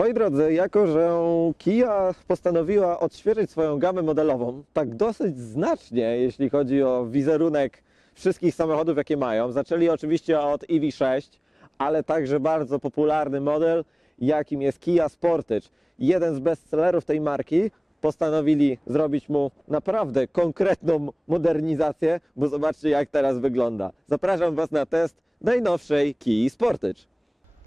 Moi drodzy, jako że Kia postanowiła odświeżyć swoją gamę modelową, tak dosyć znacznie, jeśli chodzi o wizerunek wszystkich samochodów, jakie mają. Zaczęli oczywiście od EV6, ale także bardzo popularny model, jakim jest Kia Sportage. Jeden z bestsellerów tej marki. Postanowili zrobić mu naprawdę konkretną modernizację, bo zobaczcie, jak teraz wygląda. Zapraszam Was na test najnowszej Kii Sportage.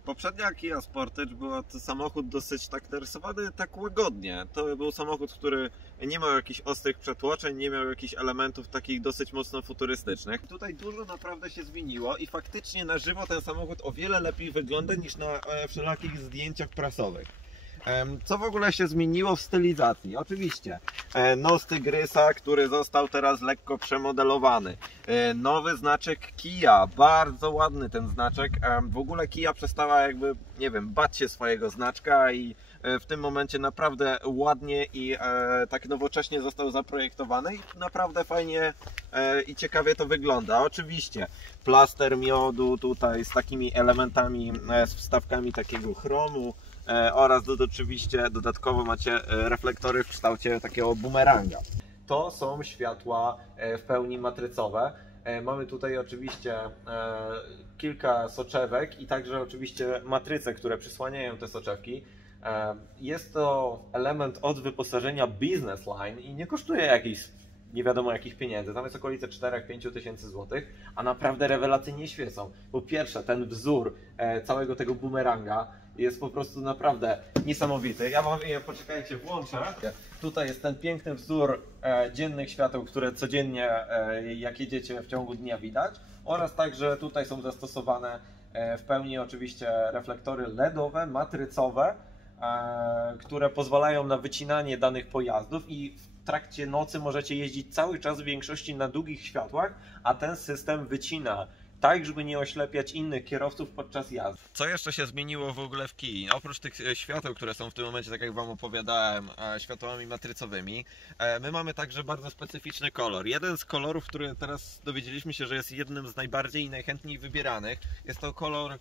Poprzednia Kia Sportage była to samochód dosyć tak narysowany, tak łagodnie. To był samochód, który nie miał jakichś ostrych przetłoczeń, nie miał jakichś elementów takich dosyć mocno futurystycznych. Tutaj dużo naprawdę się zmieniło i faktycznie na żywo ten samochód o wiele lepiej wygląda niż na wszelakich zdjęciach prasowych. Co w ogóle się zmieniło w stylizacji? Oczywiście nos tygrysa, który został teraz lekko przemodelowany. Nowy znaczek Kia, bardzo ładny ten znaczek. W ogóle Kia przestała jakby, nie wiem, bać się swojego znaczka i w tym momencie naprawdę ładnie i tak nowocześnie został zaprojektowany i naprawdę fajnie i ciekawie to wygląda. Oczywiście plaster miodu tutaj z takimi elementami, z wstawkami takiego chromu. Oraz oczywiście dodatkowo macie reflektory w kształcie takiego bumeranga. To są światła w pełni matrycowe. Mamy tutaj oczywiście kilka soczewek i także oczywiście matryce, które przysłaniają te soczewki. Jest to element od wyposażenia Business Line i nie kosztuje jakichś nie wiadomo jakich pieniędzy, tam jest okolice 4-5 tysięcy złotych, a naprawdę rewelacyjnie świecą. Po pierwsze, ten wzór całego tego bumeranga jest po prostu naprawdę niesamowity. Ja wam je, poczekajcie, włączę. Tutaj jest ten piękny wzór dziennych świateł, które codziennie jak jedziecie w ciągu dnia widać, oraz także tutaj są zastosowane w pełni oczywiście reflektory LEDowe, matrycowe, które pozwalają na wycinanie danych pojazdów i w trakcie nocy możecie jeździć cały czas w większości na długich światłach, a ten system wycina tak, żeby nie oślepiać innych kierowców podczas jazdy. Co jeszcze się zmieniło w ogóle w Kii? Oprócz tych świateł, które są w tym momencie, tak jak Wam opowiadałem, światłami matrycowymi, my mamy także bardzo specyficzny kolor. Jeden z kolorów, który teraz dowiedzieliśmy się, że jest jednym z najbardziej i najchętniej wybieranych, jest to kolor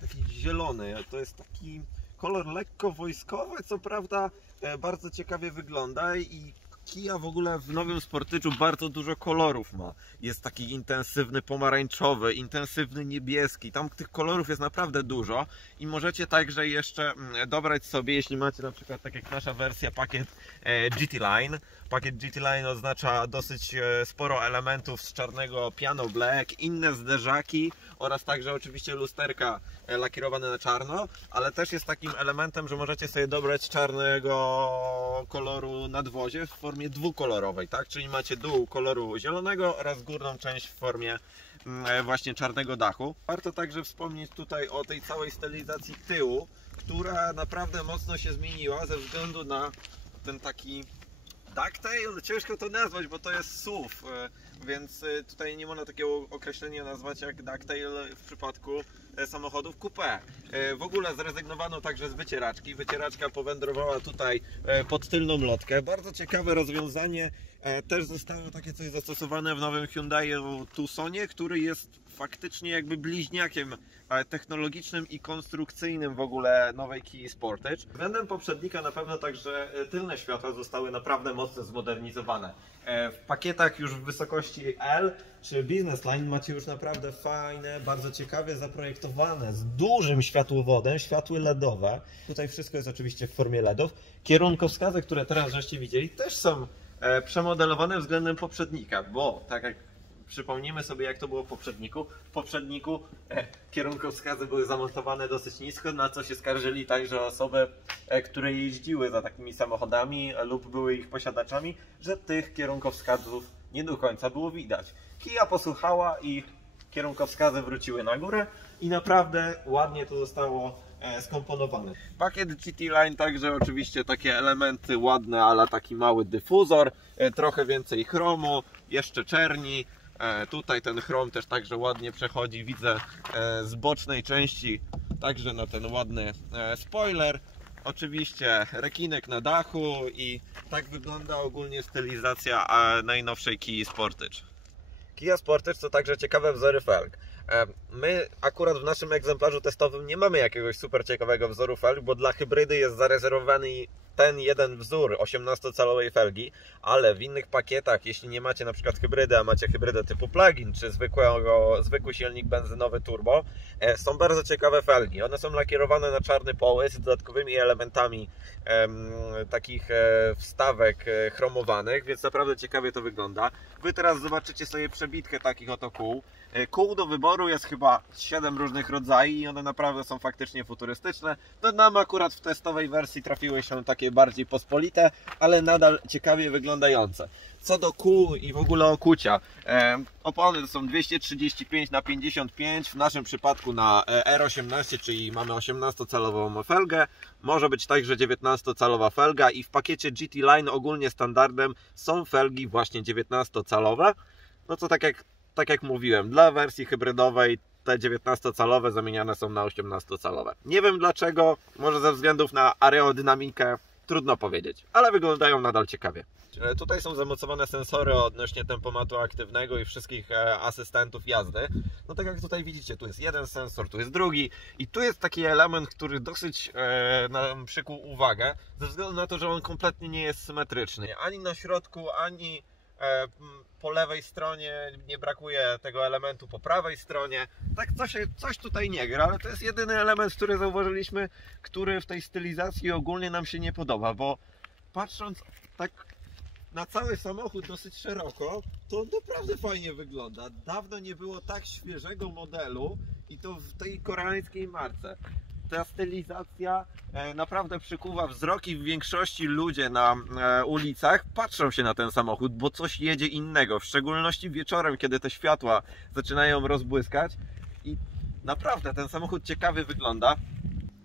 taki zielony. To jest taki kolor lekko wojskowy, co prawda bardzo ciekawie wygląda i Kia w ogóle w nowym Sportage'u bardzo dużo kolorów ma. Jest taki intensywny pomarańczowy, intensywny niebieski. Tam tych kolorów jest naprawdę dużo i możecie także jeszcze dobrać sobie, jeśli macie na przykład tak jak nasza wersja pakiet GT Line. Pakiet GT Line oznacza dosyć sporo elementów z czarnego piano black, inne zderzaki oraz także oczywiście lusterka lakierowane na czarno, ale też jest takim elementem, że możecie sobie dobrać czarnego koloru nadwozie w formie dwukolorowej, tak? Czyli macie dół koloru zielonego oraz górną część w formie właśnie czarnego dachu. Warto także wspomnieć tutaj o tej całej stylizacji tyłu, która naprawdę mocno się zmieniła ze względu na ten taki ducktail, ciężko to nazwać, bo to jest SUV, więc tutaj nie można takiego określenia nazwać jak ducktail w przypadku samochodów coupé. W ogóle zrezygnowano także z wycieraczki. Wycieraczka powędrowała tutaj pod tylną lotkę. Bardzo ciekawe rozwiązanie. Też zostało takie coś zastosowane w nowym Hyundai Tucsonie, który jest faktycznie jakby bliźniakiem technologicznym i konstrukcyjnym w ogóle nowej Kii Sportage. Względem poprzednika na pewno także tylne światła zostały naprawdę mocno zmodernizowane. W pakietach już w wysokości L czy Business Line macie już naprawdę fajne, bardzo ciekawie zaprojektowane, z dużym światłowodem, światły LEDowe. Tutaj wszystko jest oczywiście w formie LEDów. Kierunkowskazy, które teraz żeście widzieli, też są przemodelowane względem poprzednika, bo tak jak przypomnijmy sobie, jak to było w poprzedniku kierunkowskazy były zamontowane dosyć nisko, na co się skarżyli także osoby, które jeździły za takimi samochodami lub były ich posiadaczami, że tych kierunkowskazów nie do końca było widać. Kia posłuchała i kierunkowskazy wróciły na górę i naprawdę ładnie to zostało skomponowane. Pakiet GT Line także oczywiście takie elementy ładne, ale taki mały dyfuzor, trochę więcej chromu, jeszcze czerni. Tutaj ten chrom też także ładnie przechodzi, widzę z bocznej części także na ten ładny spoiler. Oczywiście rekinek na dachu i tak wygląda ogólnie stylizacja najnowszej Kii Sportage. Kia Sportage to także ciekawe wzory felg. My akurat w naszym egzemplarzu testowym nie mamy jakiegoś super ciekawego wzoru felg, bo dla hybrydy jest zarezerwowany ten jeden wzór 18-calowej felgi, ale w innych pakietach, jeśli nie macie na przykład hybrydy, a macie hybrydę typu plug-in, czy zwykły silnik benzynowy turbo, są bardzo ciekawe felgi. One są lakierowane na czarny połys z dodatkowymi elementami takich wstawek chromowanych, więc naprawdę ciekawie to wygląda. Wy teraz zobaczycie sobie przebitkę takich oto kół. Kół do wyboru jest chyba 7 różnych rodzajów i one naprawdę są faktycznie futurystyczne. No nam akurat w testowej wersji trafiły się takie bardziej pospolite, ale nadal ciekawie wyglądające. Co do kół i w ogóle okucia, opony to są 235×55, w naszym przypadku na R18, czyli mamy 18-calową felgę, może być także 19-calowa felga i w pakiecie GT Line ogólnie standardem są felgi właśnie 19-calowe. No to tak jak mówiłem, dla wersji hybrydowej te 19-calowe zamieniane są na 18-calowe. Nie wiem dlaczego, może ze względów na aerodynamikę, trudno powiedzieć, ale wyglądają nadal ciekawie. Tutaj są zamocowane sensory odnośnie tempomatu aktywnego i wszystkich asystentów jazdy. No tak jak tutaj widzicie, tu jest jeden sensor, tu jest drugi i tu jest taki element, który dosyć nam przykuł uwagę, ze względu na to, że on kompletnie nie jest symetryczny. Ani na środku, ani po lewej stronie nie brakuje tego elementu po prawej stronie. Tak coś tutaj nie gra, ale to jest jedyny element, który zauważyliśmy, który w tej stylizacji ogólnie nam się nie podoba, bo patrząc tak na cały samochód dosyć szeroko, to on naprawdę fajnie wygląda. Dawno nie było tak świeżego modelu i to w tej koreańskiej marce. Ta stylizacja naprawdę przykuwa wzrok i w większości ludzie na ulicach patrzą się na ten samochód, bo coś jedzie innego, w szczególności wieczorem, kiedy te światła zaczynają rozbłyskać i naprawdę ten samochód ciekawie wygląda.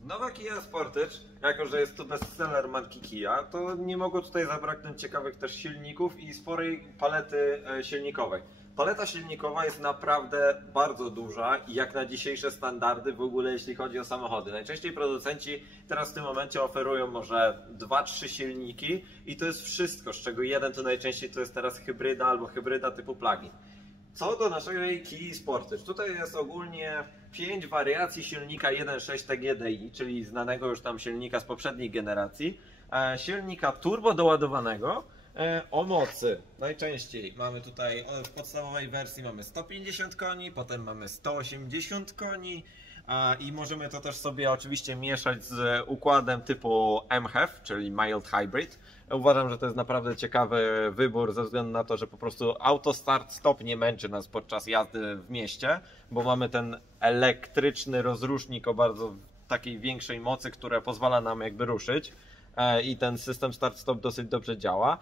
Nowa Kia Sportage, jako że jest to bestseller marki Kia, to nie mogło tutaj zabraknąć ciekawych też silników i sporej palety silnikowej. Paleta silnikowa jest naprawdę bardzo duża i jak na dzisiejsze standardy w ogóle jeśli chodzi o samochody. Najczęściej producenci teraz w tym momencie oferują może 2-3 silniki i to jest wszystko, z czego jeden to najczęściej to jest teraz hybryda albo hybryda typu plug-in. Co do naszej Kii Sportage, tutaj jest ogólnie 5 wariacji silnika 1.6 TGDI, czyli znanego już tam silnika z poprzedniej generacji, silnika turbo doładowanego, o mocy. Najczęściej mamy tutaj w podstawowej wersji mamy 150 koni, potem mamy 180 koni i możemy to też sobie oczywiście mieszać z układem typu MHEV, czyli Mild Hybrid. Uważam, że to jest naprawdę ciekawy wybór ze względu na to, że po prostu auto start stop nie męczy nas podczas jazdy w mieście, bo mamy ten elektryczny rozrusznik o bardzo takiej większej mocy, która pozwala nam jakby ruszyć. I ten system start-stop dosyć dobrze działa.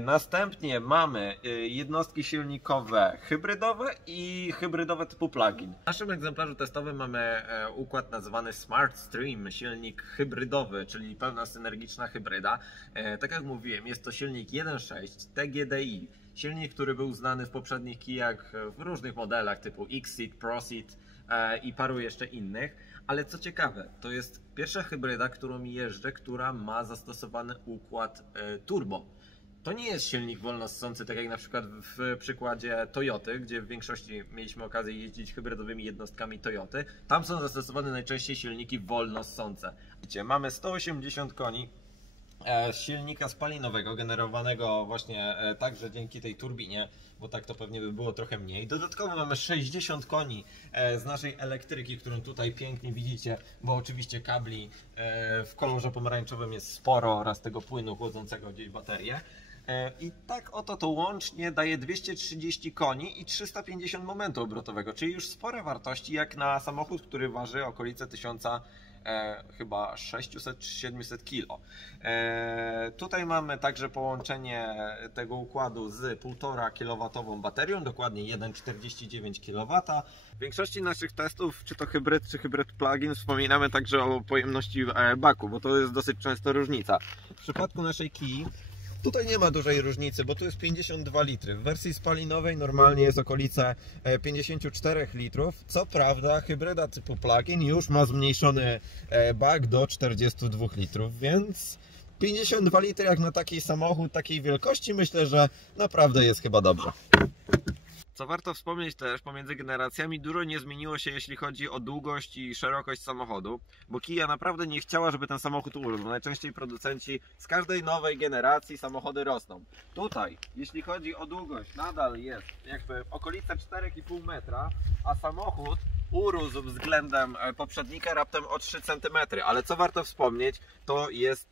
Następnie mamy jednostki silnikowe hybrydowe i hybrydowe typu plug-in. W naszym egzemplarzu testowym mamy układ nazywany Smart Stream, silnik hybrydowy, czyli pełna synergiczna hybryda. Tak jak mówiłem, jest to silnik 1.6 TGDI, silnik, który był znany w poprzednich Kijach w różnych modelach typu X-Seed, Pro-Seed i paru jeszcze innych. Ale co ciekawe, to jest pierwsza hybryda, którą jeżdżę, która ma zastosowany układ turbo. To nie jest silnik wolnossący, tak jak na przykład w przykładzie Toyoty, gdzie w większości mieliśmy okazję jeździć hybrydowymi jednostkami Toyoty. Tam są zastosowane najczęściej silniki wolnossące. Widzicie, mamy 180 koni silnika spalinowego, generowanego właśnie także dzięki tej turbinie, bo tak to pewnie by było trochę mniej. Dodatkowo mamy 60 koni z naszej elektryki, którą tutaj pięknie widzicie, bo oczywiście kabli w kolorze pomarańczowym jest sporo oraz tego płynu chłodzącego gdzieś baterię. I tak oto to łącznie daje 230 koni i 350 momentu obrotowego, czyli już spore wartości jak na samochód, który waży okolice 1000 chyba 600 czy 700 kg. Tutaj mamy także połączenie tego układu z 1,5 kW baterią, dokładnie 1,49 kW. W większości naszych testów, czy to hybryd, czy hybrid plug-in, wspominamy także o pojemności baku, bo to jest dosyć często różnica. W przypadku naszej Kii tutaj nie ma dużej różnicy, bo tu jest 52 litry. W wersji spalinowej normalnie jest okolice 54 litrów. Co prawda hybryda typu plug-in już ma zmniejszony bak do 42 litrów, więc 52 litry jak na taki samochód takiej wielkości myślę, że naprawdę jest chyba dobrze. Co warto wspomnieć też, pomiędzy generacjami dużo nie zmieniło się, jeśli chodzi o długość i szerokość samochodu, bo Kia naprawdę nie chciała, żeby ten samochód urósł. Najczęściej producenci z każdej nowej generacji samochody rosną. Tutaj, jeśli chodzi o długość, nadal jest jakby okolice 4,5 metra, a samochód urósł względem poprzednika raptem o 3 cm, ale co warto wspomnieć, to jest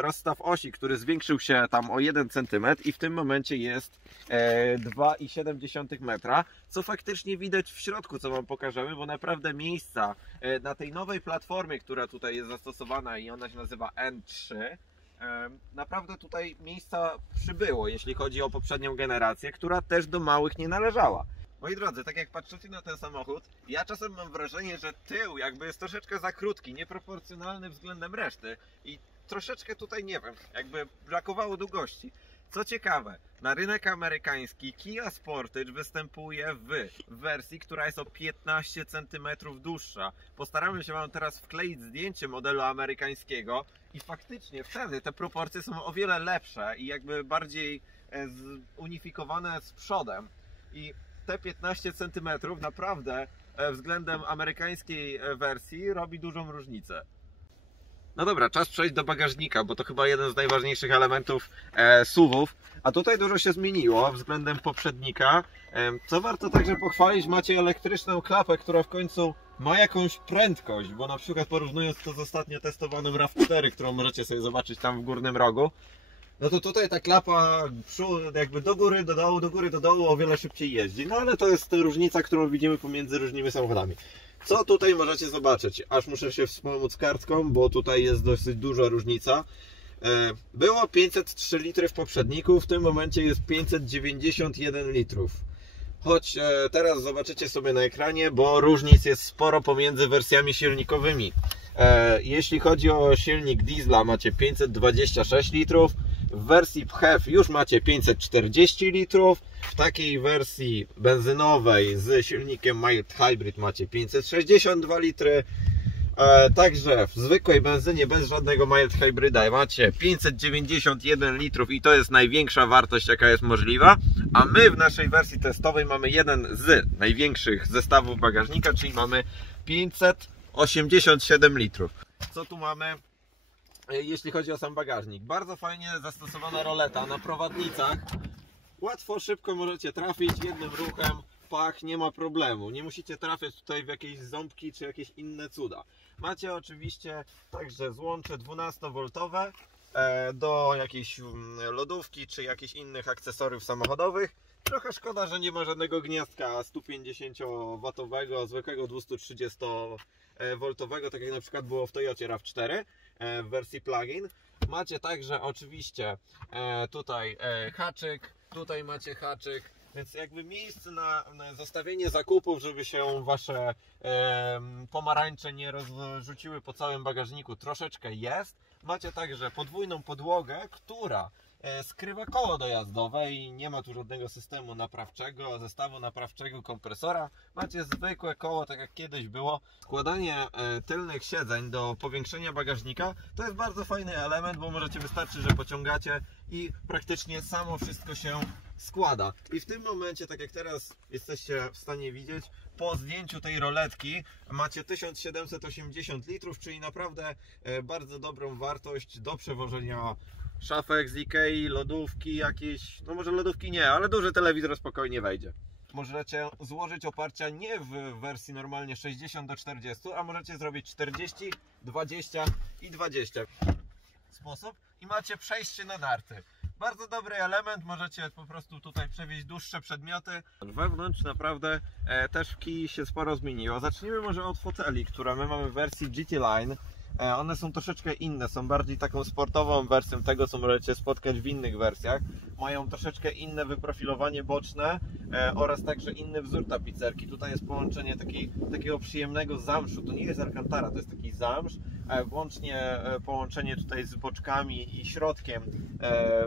rozstaw osi, który zwiększył się tam o 1 cm i w tym momencie jest 2,7 metra, co faktycznie widać w środku, co Wam pokażemy, bo naprawdę miejsca na tej nowej platformie, która tutaj jest zastosowana i ona się nazywa N3, naprawdę tutaj miejsca przybyło, jeśli chodzi o poprzednią generację, która też do małych nie należała. Moi drodzy, tak jak patrzycie na ten samochód, ja czasem mam wrażenie, że tył jakby jest troszeczkę za krótki, nieproporcjonalny względem reszty i troszeczkę tutaj, nie wiem, jakby brakowało długości. Co ciekawe, na rynek amerykański Kia Sportage występuje w wersji, która jest o 15 cm dłuższa. Postaramy się Wam teraz wkleić zdjęcie modelu amerykańskiego i faktycznie wtedy te proporcje są o wiele lepsze i jakby bardziej unifikowane z przodem. I te 15 cm naprawdę względem amerykańskiej wersji robi dużą różnicę. No dobra, czas przejść do bagażnika, bo to chyba jeden z najważniejszych elementów SUV-ów. A tutaj dużo się zmieniło względem poprzednika. Co warto także pochwalić, macie elektryczną klapę, która w końcu ma jakąś prędkość, bo na przykład porównując to z ostatnio testowaną RAV4, którą możecie sobie zobaczyć tam w górnym rogu, no to tutaj ta klapa jakby do góry, do dołu o wiele szybciej jeździ. No ale to jest różnica, którą widzimy pomiędzy różnymi samochodami. Co tutaj możecie zobaczyć? Aż muszę się wspomóc kartką, bo tutaj jest dosyć duża różnica. Było 503 litry w poprzedniku, w tym momencie jest 591 litrów. Choć teraz zobaczycie sobie na ekranie, bo różnic jest sporo pomiędzy wersjami silnikowymi. Jeśli chodzi o silnik diesla, macie 526 litrów. W wersji PHEV już macie 540 litrów, w takiej wersji benzynowej z silnikiem mild hybrid macie 562 litry, także w zwykłej benzynie bez żadnego mild hybryda macie 591 litrów i to jest największa wartość, jaka jest możliwa, a my w naszej wersji testowej mamy jeden z największych zestawów bagażnika, czyli mamy 587 litrów. Co tu mamy? Jeśli chodzi o sam bagażnik, bardzo fajnie zastosowana roleta na prowadnicach. Łatwo, szybko możecie trafić jednym ruchem, pach, nie ma problemu. Nie musicie trafiać tutaj w jakieś ząbki czy jakieś inne cuda. Macie oczywiście także złącze 12V do jakiejś lodówki czy jakichś innych akcesoriów samochodowych. Trochę szkoda, że nie ma żadnego gniazdka 150W, zwykłego 230V, tak jak na przykład było w Toyocie RAV4 w wersji plug-in. Macie także oczywiście tutaj haczyk, tutaj macie haczyk, więc jakby miejsce na zostawienie zakupów, żeby się Wasze pomarańcze nie rozrzuciły po całym bagażniku, troszeczkę jest. Macie także podwójną podłogę, która skrywa koło dojazdowe i nie ma tu żadnego systemu naprawczego, zestawu naprawczego, kompresora. Macie zwykłe koło, tak jak kiedyś było. Wkładanie tylnych siedzeń do powiększenia bagażnika to jest bardzo fajny element, bo wystarczy, że pociągacie i praktycznie samo wszystko się składa. I w tym momencie, tak jak teraz jesteście w stanie widzieć, po zdjęciu tej roletki macie 1780 litrów, czyli naprawdę bardzo dobrą wartość do przewożenia szafek z Ikei, lodówki jakieś, no może lodówki nie, ale duży telewizor spokojnie wejdzie. Możecie złożyć oparcia nie w wersji normalnie 60:40, a możecie zrobić 40, 20 i 20 sposób i macie przejście na narty. Bardzo dobry element, możecie po prostu tutaj przewieźć dłuższe przedmioty. Wewnątrz naprawdę też w Kii się sporo zmieniło. Zacznijmy może od foteli, które my mamy w wersji GT Line. One są troszeczkę inne, są bardziej taką sportową wersją tego, co możecie spotkać w innych wersjach. Mają troszeczkę inne wyprofilowanie boczne oraz także inny wzór tapicerki. Tutaj jest połączenie takiego przyjemnego zamszu. To nie jest alcantara, to jest taki zamsz. Włącznie połączenie tutaj z boczkami i środkiem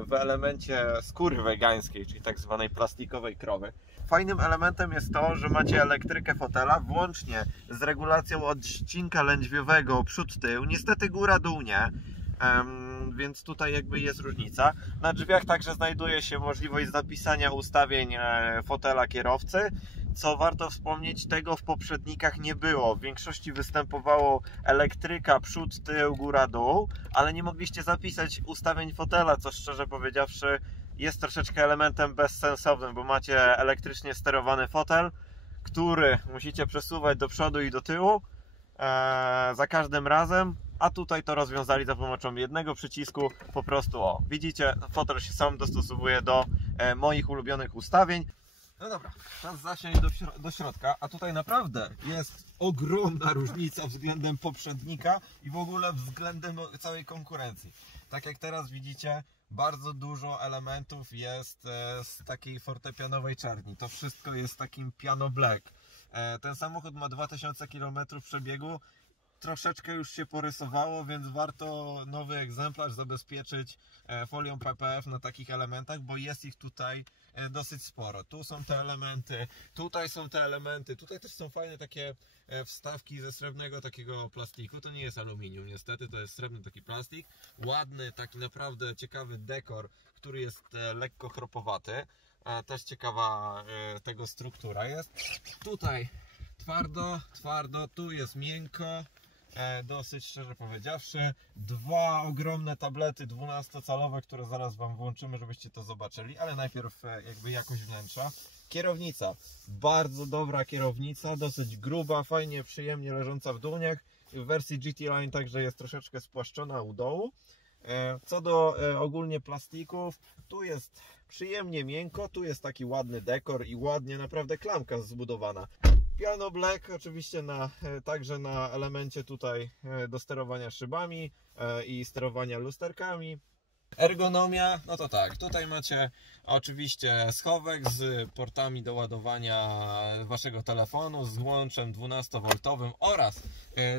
w elemencie skóry wegańskiej, czyli tak zwanej plastikowej krowy. Fajnym elementem jest to, że macie elektrykę fotela włącznie z regulacją odcinka lędźwiowego przód-tył. Niestety góra-dół nie. Więc tutaj jakby jest różnica. Na drzwiach także znajduje się możliwość zapisania ustawień fotela kierowcy. Co warto wspomnieć, tego w poprzednikach nie było. W większości występowało elektryka, przód, tył, góra, dół, ale nie mogliście zapisać ustawień fotela, co szczerze powiedziawszy jest troszeczkę elementem bezsensownym, bo macie elektrycznie sterowany fotel, który musicie przesuwać do przodu i do tyłu za każdym razem, a tutaj to rozwiązali za pomocą jednego przycisku. Po prostu widzicie, fotel się sam dostosowuje do moich ulubionych ustawień. No dobra, czas zasiąść do środka, a tutaj naprawdę jest ogromna różnica względem poprzednika i w ogóle względem całej konkurencji. Tak jak teraz widzicie, bardzo dużo elementów jest z takiej fortepianowej czerni. To wszystko jest takim piano black. Ten samochód ma 2000 km przebiegu. Troszeczkę już się porysowało, więc warto nowy egzemplarz zabezpieczyć folią PPF na takich elementach, bo jest ich tutaj dosyć sporo. Tu są te elementy, tutaj są te elementy, tutaj też są fajne takie wstawki ze srebrnego takiego plastiku. To nie jest aluminium niestety, to jest srebrny taki plastik. Ładny, taki naprawdę ciekawy dekor, który jest lekko chropowaty. Też ciekawa tego struktura jest. Tutaj twardo, tu jest miękko. Dosyć szczerze powiedziawszy, dwa ogromne tablety 12-calowe, które zaraz Wam włączymy, żebyście to zobaczyli, ale najpierw jakby jakość wnętrza. Kierownica, bardzo dobra kierownica, dosyć gruba, fajnie, przyjemnie leżąca w dłoniach. W wersji GT Line także jest troszeczkę spłaszczona u dołu. Co do ogólnie plastików, tu jest przyjemnie miękko, tu jest taki ładny dekor i ładnie naprawdę klamka zbudowana. Piano black oczywiście także na elemencie tutaj do sterowania szybami i sterowania lusterkami. Ergonomia, no to tak, tutaj macie oczywiście schowek z portami do ładowania Waszego telefonu, z łączem 12V oraz,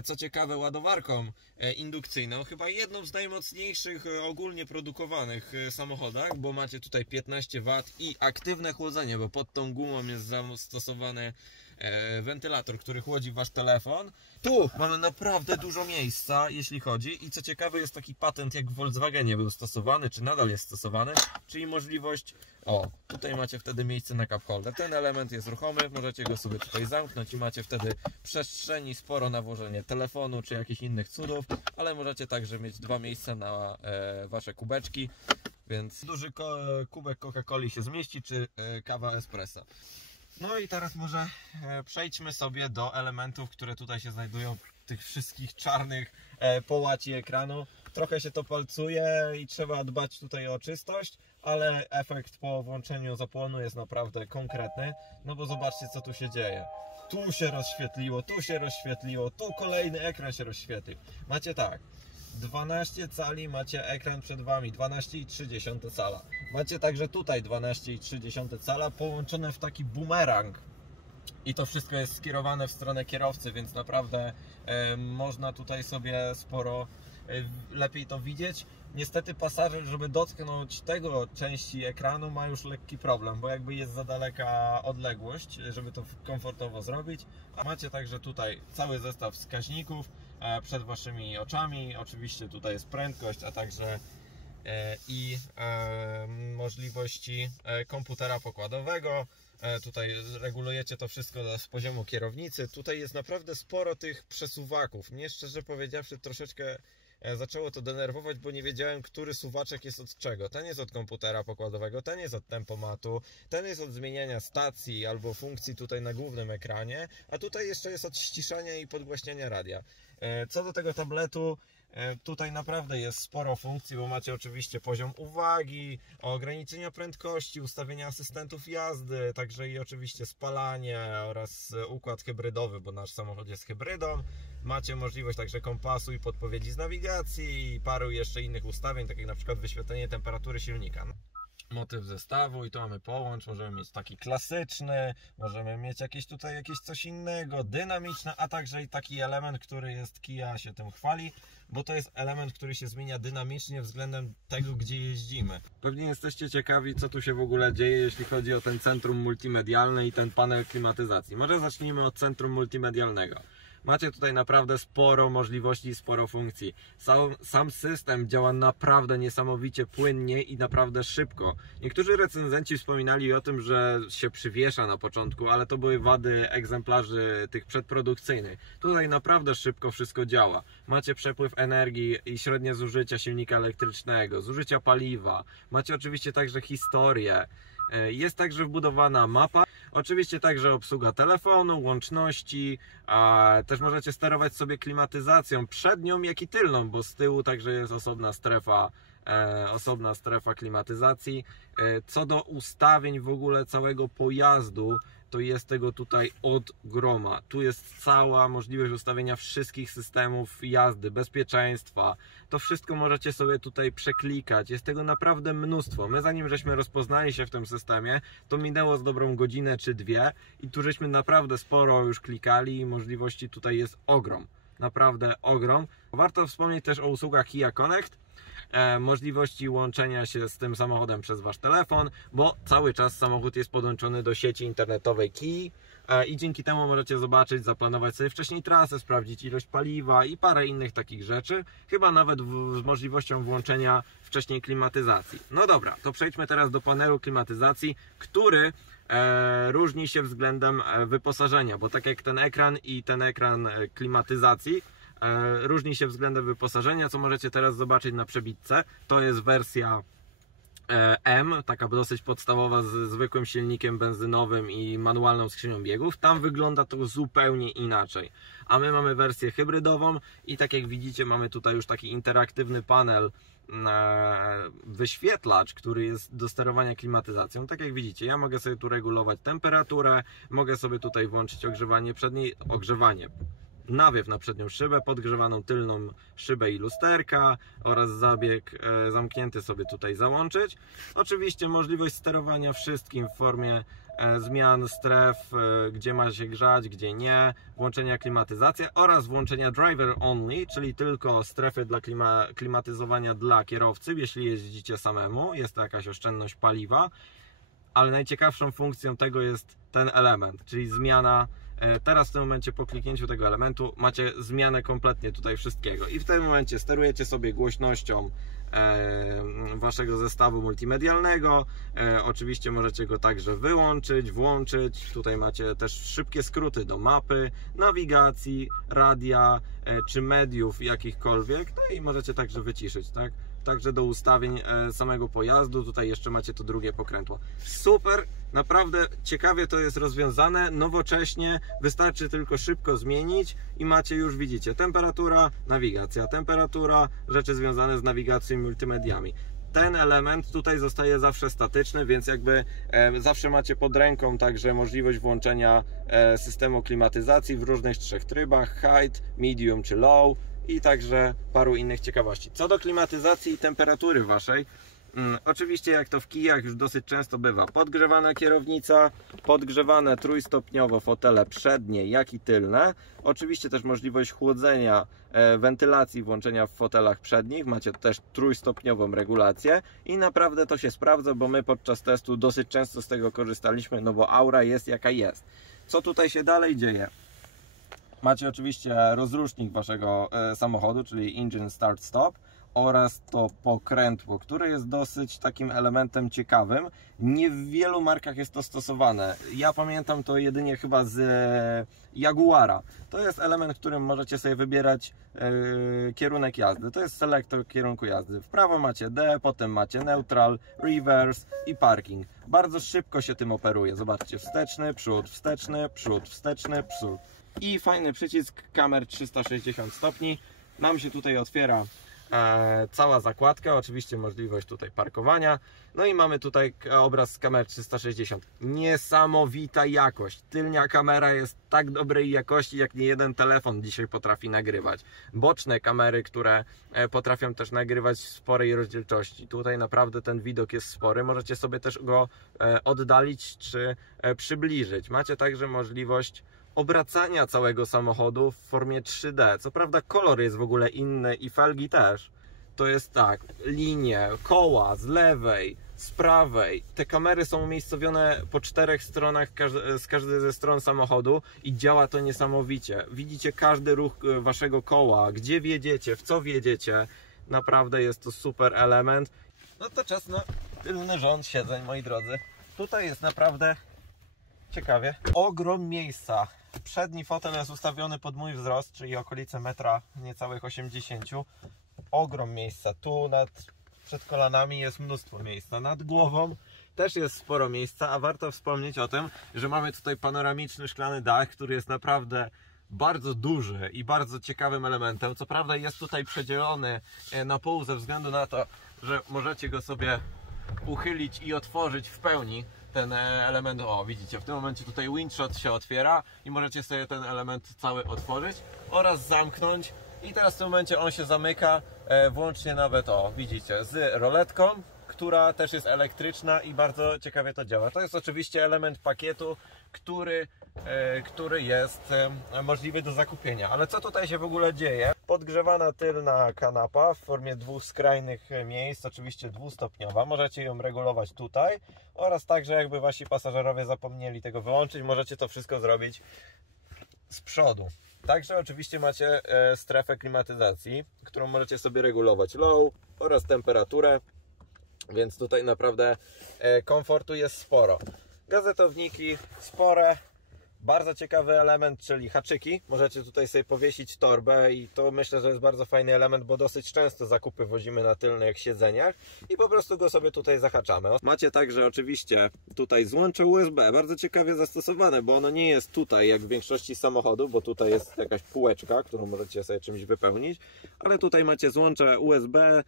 co ciekawe, ładowarką indukcyjną, chyba jedną z najmocniejszych ogólnie produkowanych samochodach, bo macie tutaj 15 W i aktywne chłodzenie, bo pod tą gumą jest zastosowany wentylator, który chłodzi Wasz telefon. Tu mamy naprawdę dużo miejsca, jeśli chodzi, i co ciekawe, jest taki patent, jak w Volkswagenie był stosowany, czy nadal jest stosowany, czyli możliwość, tutaj macie wtedy miejsce na cup holder. Ten element jest ruchomy, możecie go sobie tutaj zamknąć i macie wtedy przestrzeni sporo na włożenie telefonu, czy jakichś innych cudów, ale możecie także mieć dwa miejsca na Wasze kubeczki, więc duży kubek Coca-Coli się zmieści, czy kawa espresso. No i teraz może przejdźmy sobie do elementów, które tutaj się znajdują, tych wszystkich czarnych połaci ekranu. Trochę się to palcuje i trzeba dbać tutaj o czystość, ale efekt po włączeniu zapłonu jest naprawdę konkretny. No bo zobaczcie, co tu się dzieje. Tu się rozświetliło, tu kolejny ekran się rozświetlił. Macie tak, 12 cali macie ekran przed Wami, 12,3 cala. Macie także tutaj 12,3 cala połączone w taki bumerang. I to wszystko jest skierowane w stronę kierowcy, więc naprawdę można tutaj sobie sporo lepiej to widzieć. Niestety pasażer, żeby dotknąć tego części ekranu, ma już lekki problem, bo jakby jest za daleka odległość, żeby to komfortowo zrobić. Macie także tutaj cały zestaw wskaźników przed Waszymi oczami. Oczywiście tutaj jest prędkość, a także możliwości komputera pokładowego. Tutaj regulujecie to wszystko z poziomu kierownicy. Tutaj jest naprawdę sporo tych przesuwaków. Mnie szczerze powiedziawszy troszeczkę zaczęło to denerwować, bo nie wiedziałem, który suwaczek jest od czego. Ten jest od komputera pokładowego, ten jest od tempomatu, ten jest od zmieniania stacji albo funkcji tutaj na głównym ekranie, a tutaj jeszcze jest od ściszania i podgłaśniania radia. Co do tego tabletu, tutaj naprawdę jest sporo funkcji, bo macie oczywiście poziom uwagi, ograniczenia prędkości, ustawienia asystentów jazdy, także i oczywiście spalanie oraz układ hybrydowy, bo nasz samochód jest hybrydą. Macie możliwość także kompasu i podpowiedzi z nawigacji i paru jeszcze innych ustawień, takich na przykład wyświetlenie temperatury silnika. Motyw zestawu i tu mamy połącz, możemy mieć taki klasyczny, możemy mieć jakieś coś innego, dynamiczne, a także i taki element, który jest, Kia się tym chwali, bo to jest element, który się zmienia dynamicznie względem tego, gdzie jeździmy. Pewnie jesteście ciekawi, co tu się w ogóle dzieje, jeśli chodzi o ten centrum multimedialne i ten panel klimatyzacji. Może zacznijmy od centrum multimedialnego. Macie tutaj naprawdę sporo możliwości, sporo funkcji. Sam system działa naprawdę niesamowicie płynnie i naprawdę szybko. Niektórzy recenzenci wspominali o tym, że się przywiesza na początku, ale to były wady egzemplarzy tych przedprodukcyjnych. Tutaj naprawdę szybko wszystko działa. Macie przepływ energii i średnie zużycia silnika elektrycznego, zużycia paliwa. Macie oczywiście także historię. Jest także wbudowana mapa, oczywiście także obsługa telefonu, łączności, a też możecie sterować sobie klimatyzacją przednią, jak i tylną, bo z tyłu także jest osobna strefa klimatyzacji. Co do ustawień w ogóle całego pojazdu, to jest tego tutaj od groma. Tu jest cała możliwość ustawienia wszystkich systemów jazdy, bezpieczeństwa. To wszystko możecie sobie tutaj przeklikać. Jest tego naprawdę mnóstwo. My zanim żeśmy rozpoznali się w tym systemie, to minęło z dobrą godzinę czy dwie i tu żeśmy naprawdę sporo już klikali i możliwości tutaj jest ogrom. Naprawdę ogrom. Warto wspomnieć też o usługach Kia Connect. Możliwości łączenia się z tym samochodem przez wasz telefon, bo cały czas samochód jest podłączony do sieci internetowej Kii i dzięki temu możecie zobaczyć, zaplanować sobie wcześniej trasę, sprawdzić ilość paliwa i parę innych takich rzeczy, chyba nawet z możliwością włączenia wcześniej klimatyzacji. No dobra, to przejdźmy teraz do panelu klimatyzacji, który różni się względem wyposażenia, bo tak jak ten ekran klimatyzacji różni się względem wyposażenia, co możecie teraz zobaczyć na przebitce. To jest wersja M, taka dosyć podstawowa, z zwykłym silnikiem benzynowym i manualną skrzynią biegów. Tam wygląda to zupełnie inaczej. A my mamy wersję hybrydową i tak jak widzicie, mamy tutaj już taki interaktywny panel, wyświetlacz, który jest do sterowania klimatyzacją. Tak jak widzicie, ja mogę sobie tu regulować temperaturę, mogę sobie tutaj włączyć ogrzewanie nawiew na przednią szybę, podgrzewaną tylną szybę i lusterka oraz zabieg zamknięty sobie tutaj załączyć. Oczywiście możliwość sterowania wszystkim w formie zmian stref, gdzie ma się grzać, gdzie nie, włączenia klimatyzacji oraz włączenia driver only, czyli tylko strefy dla klimatyzowania dla kierowcy, jeśli jeździcie samemu. Jest to jakaś oszczędność paliwa, ale najciekawszą funkcją tego jest ten element, czyli zmiana. Teraz w tym momencie po kliknięciu tego elementu macie zmianę kompletnie tutaj wszystkiego i w tym momencie sterujecie sobie głośnością waszego zestawu multimedialnego. Oczywiście możecie go także wyłączyć, włączyć. Tutaj macie też szybkie skróty do mapy, nawigacji, radia czy mediów jakichkolwiek, no i możecie także wyciszyć, tak? Także do ustawień samego pojazdu. Tutaj jeszcze macie to drugie pokrętło. Super, naprawdę ciekawie to jest rozwiązane, nowocześnie, wystarczy tylko szybko zmienić i macie już, widzicie, temperatura, nawigacja, temperatura, rzeczy związane z nawigacją i multimediami. Ten element tutaj zostaje zawsze statyczny, więc jakby zawsze macie pod ręką także możliwość włączenia systemu klimatyzacji w różnych trzech trybach: high, medium czy low, i także paru innych ciekawości. Co do klimatyzacji i temperatury waszej, oczywiście jak to w Kijach już dosyć często bywa, podgrzewana kierownica, podgrzewane trójstopniowo fotele przednie, jak i tylne. Oczywiście też możliwość chłodzenia, wentylacji, włączenia w fotelach przednich. Macie też trójstopniową regulację i naprawdę to się sprawdza, bo my podczas testu dosyć często z tego korzystaliśmy, no bo aura jest jaka jest. Co tutaj się dalej dzieje? Macie oczywiście rozrusznik waszego samochodu, czyli engine start stop, oraz to pokrętło, które jest dosyć takim elementem ciekawym. Nie w wielu markach jest to stosowane. Ja pamiętam to jedynie chyba z Jaguara. To jest element, którym możecie sobie wybierać kierunek jazdy. To jest selektor kierunku jazdy. W prawo macie D, potem macie neutral, reverse i parking. Bardzo szybko się tym operuje. Zobaczcie, wsteczny, przód, wsteczny, przód, wsteczny, przód. I fajny przycisk kamer 360 stopni. Nam się tutaj otwiera cała zakładka, oczywiście możliwość tutaj parkowania. No i mamy tutaj obraz z kamer 360. Niesamowita jakość. Tylnia kamera jest tak dobrej jakości, jak nie jeden telefon dzisiaj potrafi nagrywać. Boczne kamery, które potrafią też nagrywać w sporej rozdzielczości. Tutaj naprawdę ten widok jest spory. Możecie sobie też go oddalić czy przybliżyć. Macie także możliwość obracania całego samochodu w formie 3D. Co prawda kolor jest w ogóle inny i felgi też. to jest tak, linie, koła z lewej, z prawej. Te kamery są umiejscowione po 4 stronach z każdej ze stron samochodu i działa to niesamowicie. Widzicie każdy ruch waszego koła, gdzie wjedziecie, w co wjedziecie. Naprawdę jest to super element. No to czas na tylny rząd siedzeń, moi drodzy. Tutaj jest naprawdę ciekawie. Ogrom miejsca. Przedni fotel jest ustawiony pod mój wzrost, czyli okolice metra niecałych 80. Ogrom miejsca. Tu przed kolanami jest mnóstwo miejsca. Nad głową też jest sporo miejsca, a warto wspomnieć o tym, że mamy tutaj panoramiczny szklany dach, który jest naprawdę bardzo duży i bardzo ciekawym elementem. Co prawda jest tutaj przedzielony na pół ze względu na to, że możecie go sobie uchylić i otworzyć w pełni ten element. O, widzicie, w tym momencie tutaj windshot się otwiera i możecie sobie ten element cały otworzyć oraz zamknąć i teraz w tym momencie on się zamyka włącznie nawet, o, widzicie, z roletką, która też jest elektryczna i bardzo ciekawie to działa. To jest oczywiście element pakietu, który jest możliwy do zakupienia. Ale co tutaj się w ogóle dzieje? Podgrzewana tylna kanapa w formie 2 skrajnych miejsc, oczywiście dwustopniowa. Możecie ją regulować tutaj oraz także jakby wasi pasażerowie zapomnieli tego wyłączyć, możecie to wszystko zrobić z przodu. Także oczywiście macie strefę klimatyzacji, którą możecie sobie regulować low oraz temperaturę, więc tutaj naprawdę komfortu jest sporo. Gazetowniki spore. Bardzo ciekawy element, czyli haczyki. Możecie tutaj sobie powiesić torbę i to myślę, że jest bardzo fajny element, bo dosyć często zakupy wozimy na tylnych siedzeniach i po prostu go sobie tutaj zahaczamy. Macie także oczywiście tutaj złącze USB, bardzo ciekawie zastosowane, bo ono nie jest tutaj jak w większości samochodów, bo tutaj jest jakaś półeczka, którą możecie sobie czymś wypełnić, ale tutaj macie złącze USB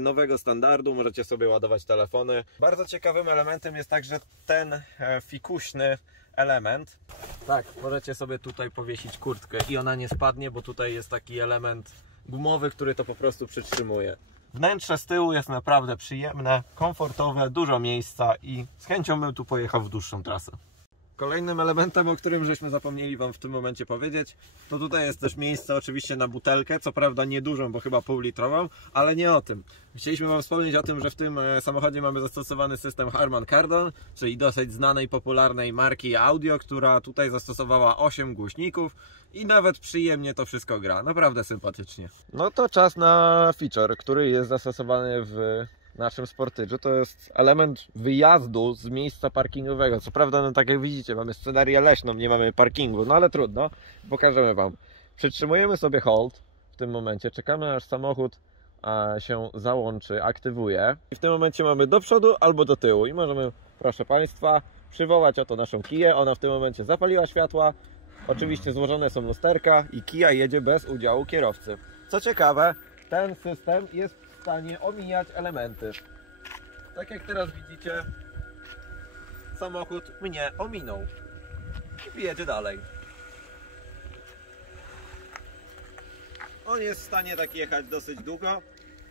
nowego standardu, możecie sobie ładować telefony. Bardzo ciekawym elementem jest także ten fikuśny element. Tak, możecie sobie tutaj powiesić kurtkę i ona nie spadnie, bo tutaj jest taki element gumowy, który to po prostu przytrzymuje. Wnętrze z tyłu jest naprawdę przyjemne, komfortowe, dużo miejsca i z chęcią bym tu pojechał w dłuższą trasę. Kolejnym elementem, o którym żeśmy zapomnieli Wam w tym momencie powiedzieć, to tutaj jest też miejsce oczywiście na butelkę, co prawda niedużą, bo chyba półlitrową, ale nie o tym. Chcieliśmy Wam wspomnieć o tym, że w tym samochodzie mamy zastosowany system Harman Kardon, czyli dosyć znanej, popularnej marki audio, która tutaj zastosowała 8 głośników i nawet przyjemnie to wszystko gra, naprawdę sympatycznie. No to czas na feature, który jest zastosowany w naszym Sportage'u. To jest element wyjazdu z miejsca parkingowego. Co prawda, no tak jak widzicie, mamy scenerię leśną, nie mamy parkingu, no ale trudno, pokażemy Wam. Przytrzymujemy sobie hold w tym momencie, czekamy aż samochód się załączy, aktywuje i w tym momencie mamy do przodu albo do tyłu i możemy, proszę Państwa, przywołać oto naszą Kiję. Ona w tym momencie zapaliła światła, oczywiście złożone są lusterka i Kia jedzie bez udziału kierowcy. Co ciekawe, ten system jest w stanie omijać elementy. Tak jak teraz widzicie, samochód mnie ominął i jedzie dalej. On jest w stanie tak jechać dosyć długo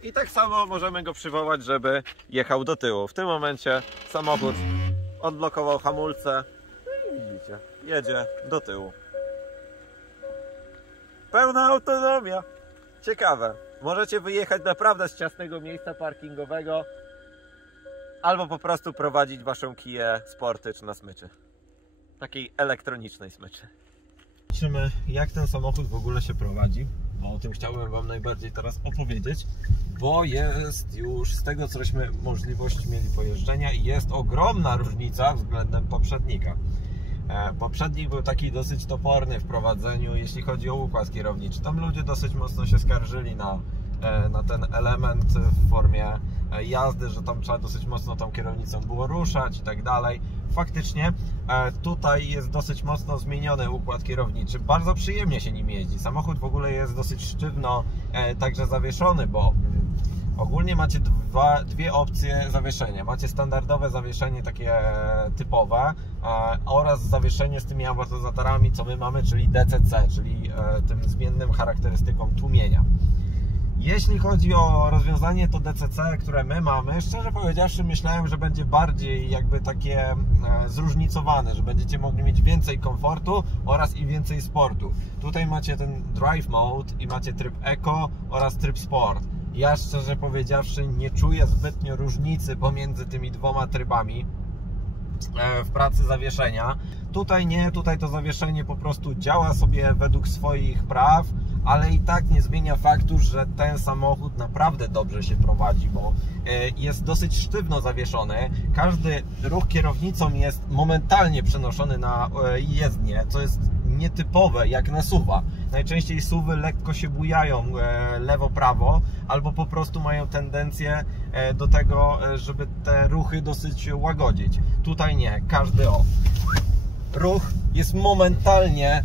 i tak samo możemy go przywołać, żeby jechał do tyłu. W tym momencie samochód odblokował hamulce i widzicie, jedzie do tyłu. Pełna autonomia. Ciekawe. Możecie wyjechać naprawdę z ciasnego miejsca parkingowego albo po prostu prowadzić Waszą Kię Sportage na smyczy. Takiej elektronicznej smyczy. Zobaczymy, jak ten samochód w ogóle się prowadzi. O tym chciałbym Wam najbardziej teraz opowiedzieć, bo jest już z tego, cośmy możliwość mieli pojeżdżenia i jest ogromna różnica względem poprzednika. Poprzednik był taki dosyć toporny w prowadzeniu, jeśli chodzi o układ kierowniczy. Tam ludzie dosyć mocno się skarżyli na ten element w formie jazdy, że tam trzeba dosyć mocno tą kierownicą było ruszać i tak dalej. Faktycznie tutaj jest dosyć mocno zmieniony układ kierowniczy. Bardzo przyjemnie się nim jeździ. Samochód w ogóle jest dosyć sztywno także zawieszony, bo ogólnie macie dwie opcje zawieszenia. Macie standardowe zawieszenie takie typowe oraz zawieszenie z tymi amortyzatorami, co my mamy, czyli DCC, czyli tym zmiennym charakterystyką tłumienia. Jeśli chodzi o rozwiązanie to DCC, które my mamy, szczerze powiedziawszy myślałem, że będzie bardziej jakby takie zróżnicowane, że będziecie mogli mieć więcej komfortu oraz i więcej sportu. Tutaj macie ten Drive Mode i macie tryb Eco oraz tryb Sport. Ja szczerze powiedziawszy nie czuję zbytnio różnicy pomiędzy tymi dwoma trybami w pracy zawieszenia. Tutaj nie, tutaj to zawieszenie po prostu działa sobie według swoich praw, ale i tak nie zmienia faktu, że ten samochód naprawdę dobrze się prowadzi, bo jest dosyć sztywno zawieszony. Każdy ruch kierownicą jest momentalnie przenoszony na jezdnię, co jest nietypowe jak na SUV-a. Najczęściej SUV-y lekko się bujają lewo-prawo, albo po prostu mają tendencję do tego, żeby te ruchy dosyć łagodzić. Tutaj nie, każdy ruch jest momentalnie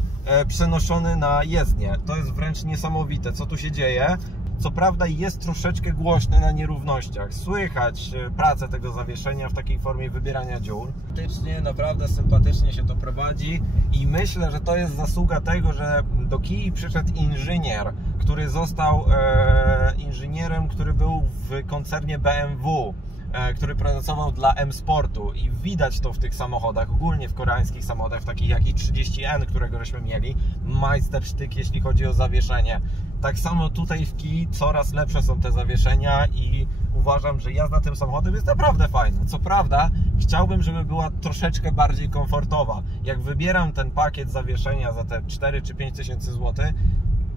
przenoszony na jezdnię. To jest wręcz niesamowite, co tu się dzieje. Co prawda jest troszeczkę głośny na nierównościach. Słychać pracę tego zawieszenia w takiej formie wybierania dziur. Faktycznie, naprawdę sympatycznie się to prowadzi i myślę, że to jest zasługa tego, że do kij przyszedł inżynier, który został inżynierem, który był w koncernie BMW, który pracował dla M-Sportu i widać to w tych samochodach, ogólnie w koreańskich samochodach, takich jak i30N, którego żeśmy mieli, majstersztyk jeśli chodzi o zawieszenie. Tak samo tutaj w Kii coraz lepsze są te zawieszenia i uważam, że jazda tym samochodem jest naprawdę fajna. Co prawda chciałbym, żeby była troszeczkę bardziej komfortowa. Jak wybieram ten pakiet zawieszenia za te 4 czy 5 tysięcy złotych,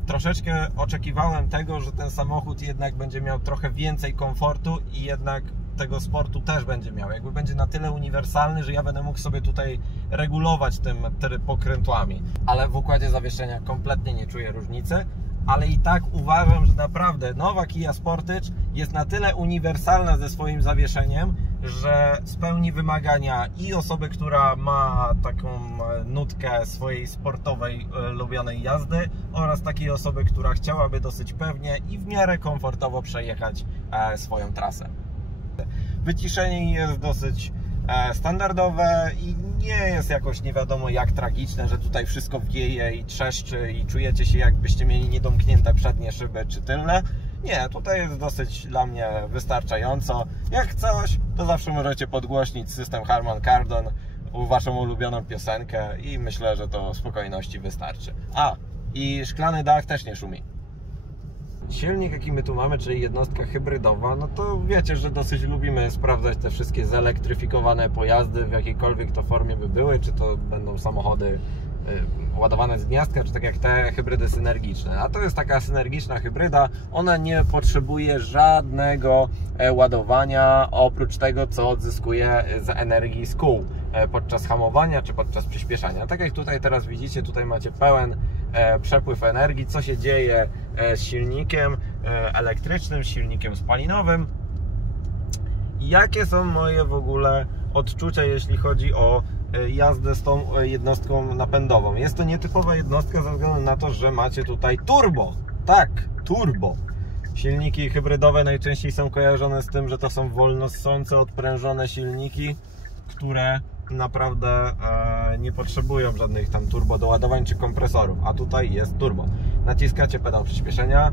troszeczkę oczekiwałem tego, że ten samochód jednak będzie miał trochę więcej komfortu i jednak tego sportu też będzie miał. Jakby będzie na tyle uniwersalny, że ja będę mógł sobie tutaj regulować tym pokrętłami. Ale w układzie zawieszenia kompletnie nie czuję różnicy. Ale i tak uważam, że naprawdę nowa Kia Sportage jest na tyle uniwersalna ze swoim zawieszeniem, że spełni wymagania i osoby, która ma taką nutkę swojej sportowej, lubionej jazdy, oraz takiej osoby, która chciałaby dosyć pewnie i w miarę komfortowo przejechać swoją trasę. Wyciszenie jest dosyć standardowe i nie jest jakoś nie wiadomo jak tragiczne, że tutaj wszystko wieje i trzeszczy i czujecie się jakbyście mieli niedomknięte przednie szyby czy tylne. Nie, tutaj jest dosyć dla mnie wystarczająco. Jak coś, to zawsze możecie podgłośnić system Harman Kardon, waszą ulubioną piosenkę i myślę, że to spokojności wystarczy. A, i szklany dach też nie szumi. Silnik jaki my tu mamy, czyli jednostka hybrydowa, no to wiecie, że dosyć lubimy sprawdzać te wszystkie zelektryfikowane pojazdy w jakiejkolwiek to formie by były, czy to będą samochody ładowane z gniazdka, czy tak jak te hybrydy synergiczne. A to jest taka synergiczna hybryda, ona nie potrzebuje żadnego ładowania, oprócz tego, co odzyskuje z energii z kół podczas hamowania, czy podczas przyspieszania. Tak jak tutaj teraz widzicie, tutaj macie pełen przepływ energii, co się dzieje z silnikiem elektrycznym, z silnikiem spalinowym. Jakie są moje w ogóle odczucia, jeśli chodzi o jazdę z tą jednostką napędową? Jest to nietypowa jednostka ze względu na to, że macie tutaj turbo. Tak, turbo. Silniki hybrydowe najczęściej są kojarzone z tym, że to są wolnossące, odprężone silniki, które naprawdę nie potrzebują żadnych tam turbo doładowań czy kompresorów, a tutaj jest turbo. Naciskacie pedał przyspieszenia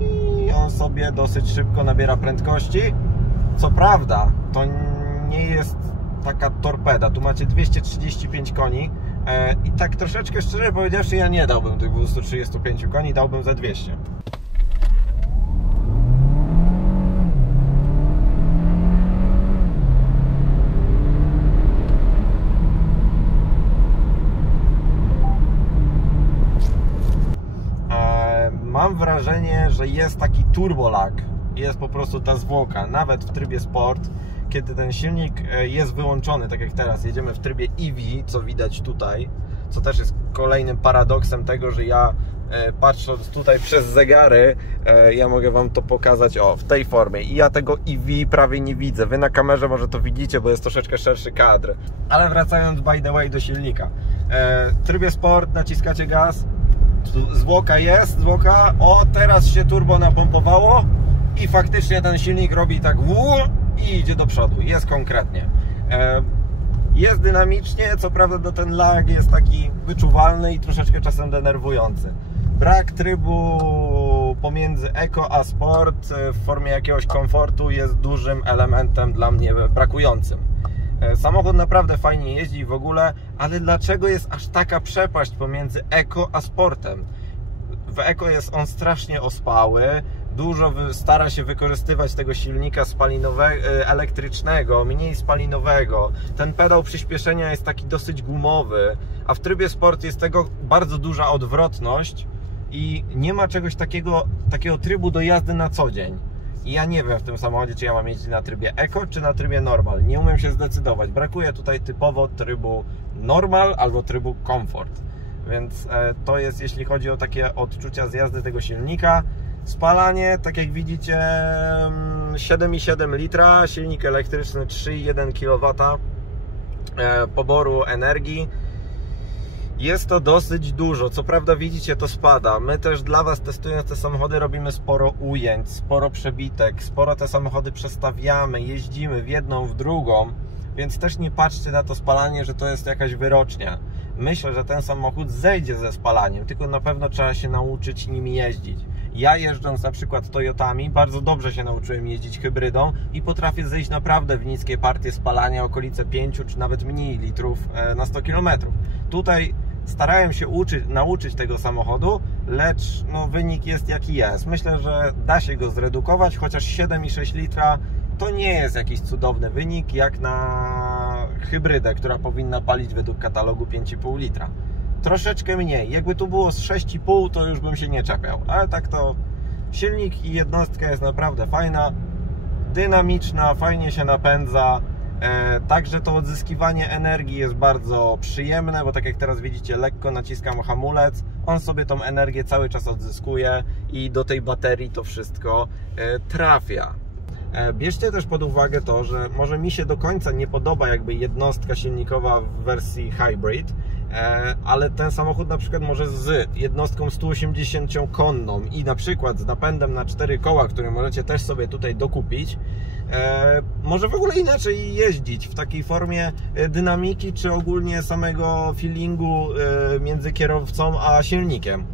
i on sobie dosyć szybko nabiera prędkości. Co prawda to nie jest taka torpeda, tu macie 235 koni i tak troszeczkę szczerze powiedziawszy, ja nie dałbym tych 235 koni, dałbym za 200. Mam wrażenie, że jest taki turbolag, jest po prostu ta zwłoka, nawet w trybie sport, kiedy ten silnik jest wyłączony, tak jak teraz jedziemy w trybie EV, co widać tutaj, co też jest kolejnym paradoksem tego, że ja patrząc tutaj przez zegary, ja mogę wam to pokazać w tej formie i ja tego EV prawie nie widzę. Wy na kamerze może to widzicie, bo jest troszeczkę szerszy kadr. Ale wracając by the way do silnika, w trybie sport naciskacie gaz, zwłoka jest, teraz się turbo napompowało i faktycznie ten silnik robi tak i idzie do przodu, jest konkretnie. Jest dynamicznie, co prawda ten lag jest taki wyczuwalny i troszeczkę czasem denerwujący. Brak trybu pomiędzy Eco a Sport w formie jakiegoś komfortu jest dużym elementem dla mnie brakującym. Samochód naprawdę fajnie jeździ w ogóle, ale dlaczego jest aż taka przepaść pomiędzy Eco a Sportem? W Eco jest on strasznie ospały, stara się wykorzystywać tego silnika spalinowego, elektrycznego, mniej spalinowego. Ten pedał przyspieszenia jest taki dosyć gumowy, a w trybie sport jest tego bardzo duża odwrotność i nie ma czegoś takiego trybu do jazdy na co dzień. I ja nie wiem w tym samochodzie, czy ja mam jeździć na trybie Eco, czy na trybie Normal. Nie umiem się zdecydować. Brakuje tutaj typowo trybu Normal albo trybu Comfort. Więc to jest, jeśli chodzi o takie odczucia z jazdy tego silnika. Spalanie, tak jak widzicie, 7,7 litra, silnik elektryczny 3,1 kW poboru energii. Jest to dosyć dużo, co prawda widzicie, to spada. My też dla Was, testując te samochody, robimy sporo ujęć, sporo przebitek, sporo te samochody przestawiamy, jeździmy w jedną, w drugą, więc też nie patrzcie na to spalanie, że to jest jakaś wyrocznia. Myślę, że ten samochód zejdzie ze spalaniem, tylko na pewno trzeba się nauczyć nim jeździć. Ja jeżdżąc na przykład Toyotami bardzo dobrze się nauczyłem jeździć hybrydą i potrafię zejść naprawdę w niskie partie spalania, okolice 5 czy nawet mniej litrów na 100 km. Tutaj starałem się nauczyć tego samochodu, lecz no, wynik jest jaki jest. Myślę, że da się go zredukować, chociaż 7,6 litra to nie jest jakiś cudowny wynik jak na hybrydę, która powinna palić według katalogu 5,5 litra. Troszeczkę mniej. Jakby tu było z 6,5, to już bym się nie czepiał. Ale tak to silnik i jednostka jest naprawdę fajna, dynamiczna, fajnie się napędza. Także to odzyskiwanie energii jest bardzo przyjemne, bo tak jak teraz widzicie, lekko naciskam hamulec, on sobie tą energię cały czas odzyskuje i do tej baterii to wszystko trafia. Bierzcie też pod uwagę to, że może mi się do końca nie podoba jakby jednostka silnikowa w wersji hybrid, ale ten samochód na przykład może z jednostką 180 konną i na przykład z napędem na 4 koła, który możecie też sobie tutaj dokupić, może w ogóle inaczej jeździć w takiej formie dynamiki czy ogólnie samego feelingu między kierowcą a silnikiem.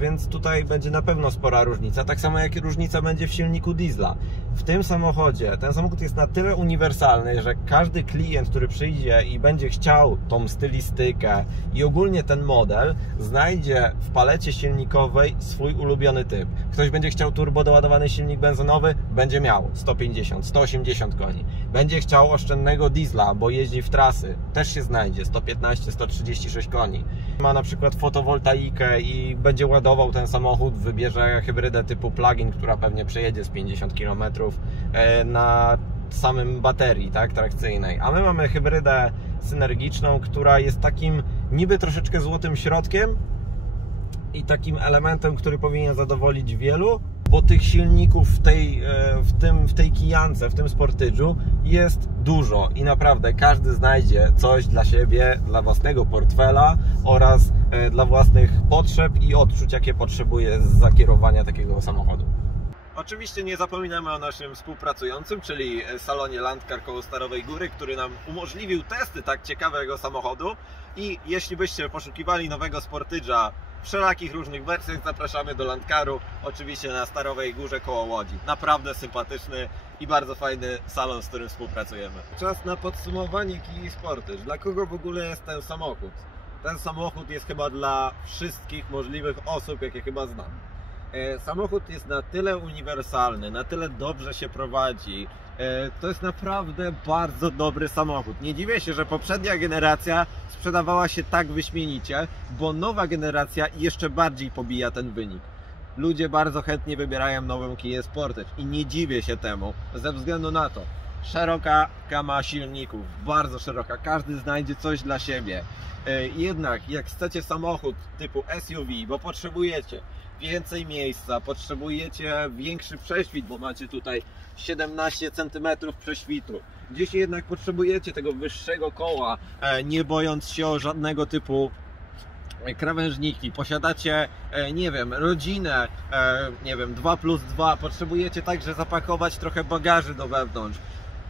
Więc tutaj będzie na pewno spora różnica, tak samo jak różnica będzie w silniku diesla. W tym samochodzie, ten samochód jest na tyle uniwersalny, że każdy klient, który przyjdzie i będzie chciał tą stylistykę i ogólnie ten model, znajdzie w palecie silnikowej swój ulubiony typ. Ktoś będzie chciał turbo doładowany silnik benzynowy, będzie miał 150, 180 koni. Będzie chciał oszczędnego diesla, bo jeździ w trasy, też się znajdzie 115, 136 koni. Ma na przykład fotowoltaikę i będzie ładował ten samochód, wybierze hybrydę typu plug-in, która pewnie przejedzie z 50 km na samym baterii, tak, trakcyjnej. A my mamy hybrydę synergiczną, która jest takim niby troszeczkę złotym środkiem i takim elementem, który powinien zadowolić wielu, bo tych silników w tej kijance, w tym Sportage'u jest dużo i naprawdę każdy znajdzie coś dla siebie, dla własnego portfela oraz dla własnych potrzeb i odczuć, jakie potrzebuje z zakierowania takiego samochodu. Oczywiście nie zapominamy o naszym współpracującym, czyli salonie Landcar koło Starowej Góry, który nam umożliwił testy tak ciekawego samochodu. I jeśli byście poszukiwali nowego Sportage'a w wszelakich różnych wersjach, zapraszamy do Landcaru, oczywiście na Starowej Górze koło Łodzi. Naprawdę sympatyczny i bardzo fajny salon, z którym współpracujemy. Czas na podsumowanie Kii Sportage. Dla kogo w ogóle jest ten samochód? Ten samochód jest chyba dla wszystkich możliwych osób, jakie chyba znam. Samochód jest na tyle uniwersalny, na tyle dobrze się prowadzi. To jest naprawdę bardzo dobry samochód. Nie dziwię się, że poprzednia generacja sprzedawała się tak wyśmienicie, bo nowa generacja jeszcze bardziej pobija ten wynik. Ludzie bardzo chętnie wybierają nową Kię Sportage i nie dziwię się temu, ze względu na to, szeroka gama silników, bardzo szeroka, każdy znajdzie coś dla siebie. Jednak jak chcecie samochód typu SUV, bo potrzebujecie więcej miejsca, potrzebujecie większy prześwit, bo macie tutaj 17 cm prześwitu. Gdzieś jednak potrzebujecie tego wyższego koła, nie bojąc się o żadnego typu krawężniki. Posiadacie, nie wiem, rodzinę, nie wiem, 2+2, potrzebujecie także zapakować trochę bagaży do wewnątrz.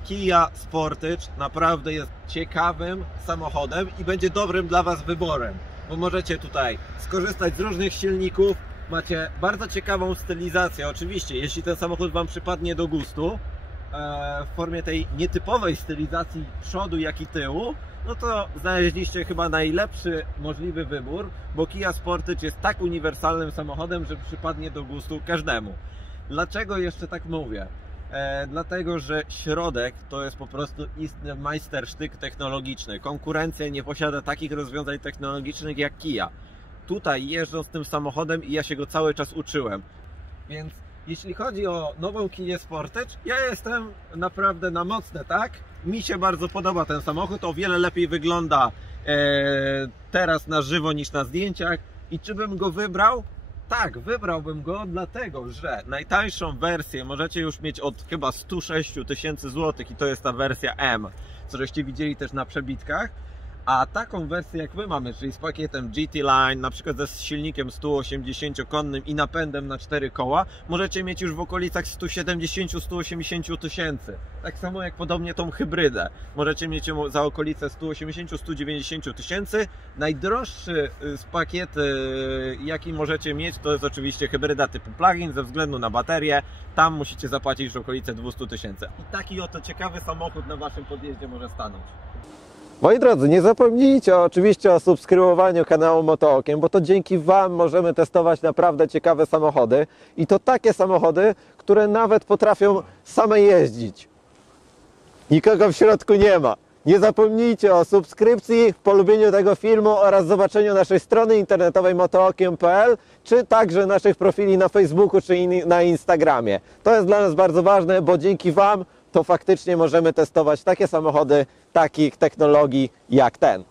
Kia Sportage naprawdę jest ciekawym samochodem i będzie dobrym dla Was wyborem, bo możecie tutaj skorzystać z różnych silników. Macie bardzo ciekawą stylizację, oczywiście, jeśli ten samochód Wam przypadnie do gustu, w formie tej nietypowej stylizacji przodu, jak i tyłu, no to znaleźliście chyba najlepszy możliwy wybór, bo Kia Sportage jest tak uniwersalnym samochodem, że przypadnie do gustu każdemu. Dlaczego jeszcze tak mówię? Dlatego, że środek to jest po prostu istny majstersztyk technologiczny. Konkurencja nie posiada takich rozwiązań technologicznych jak Kia. Tutaj jeżdżąc tym samochodem i ja się go cały czas uczyłem. Więc jeśli chodzi o nową Kię Sportage, ja jestem naprawdę na mocne, tak? Mi się bardzo podoba ten samochód, o wiele lepiej wygląda teraz na żywo niż na zdjęciach. I czy bym go wybrał? Tak, wybrałbym go, dlatego że najtańszą wersję możecie już mieć od chyba 106 tysięcy złotych i to jest ta wersja M, co żeście widzieli też na przebitkach. A taką wersję jak my mamy, czyli z pakietem GT Line, na przykład ze silnikiem 180-konnym i napędem na 4 koła, możecie mieć już w okolicach 170-180 tysięcy. Tak samo jak podobnie tą hybrydę. Możecie mieć ją za okolice 180-190 tysięcy. Najdroższy z pakiety, jaki możecie mieć, to jest oczywiście hybryda typu plug-in ze względu na baterię. Tam musicie zapłacić już okolice 200 tysięcy. I taki oto ciekawy samochód na waszym podjeździe może stanąć. Moi drodzy, nie zapomnijcie oczywiście o subskrybowaniu kanału Motookiem, bo to dzięki Wam możemy testować naprawdę ciekawe samochody i to takie samochody, które nawet potrafią same jeździć. Nikogo w środku nie ma. Nie zapomnijcie o subskrypcji, polubieniu tego filmu oraz zobaczeniu naszej strony internetowej motookiem.pl czy także naszych profili na Facebooku czy na Instagramie. To jest dla nas bardzo ważne, bo dzięki Wam to faktycznie możemy testować takie samochody, takich technologii jak ten.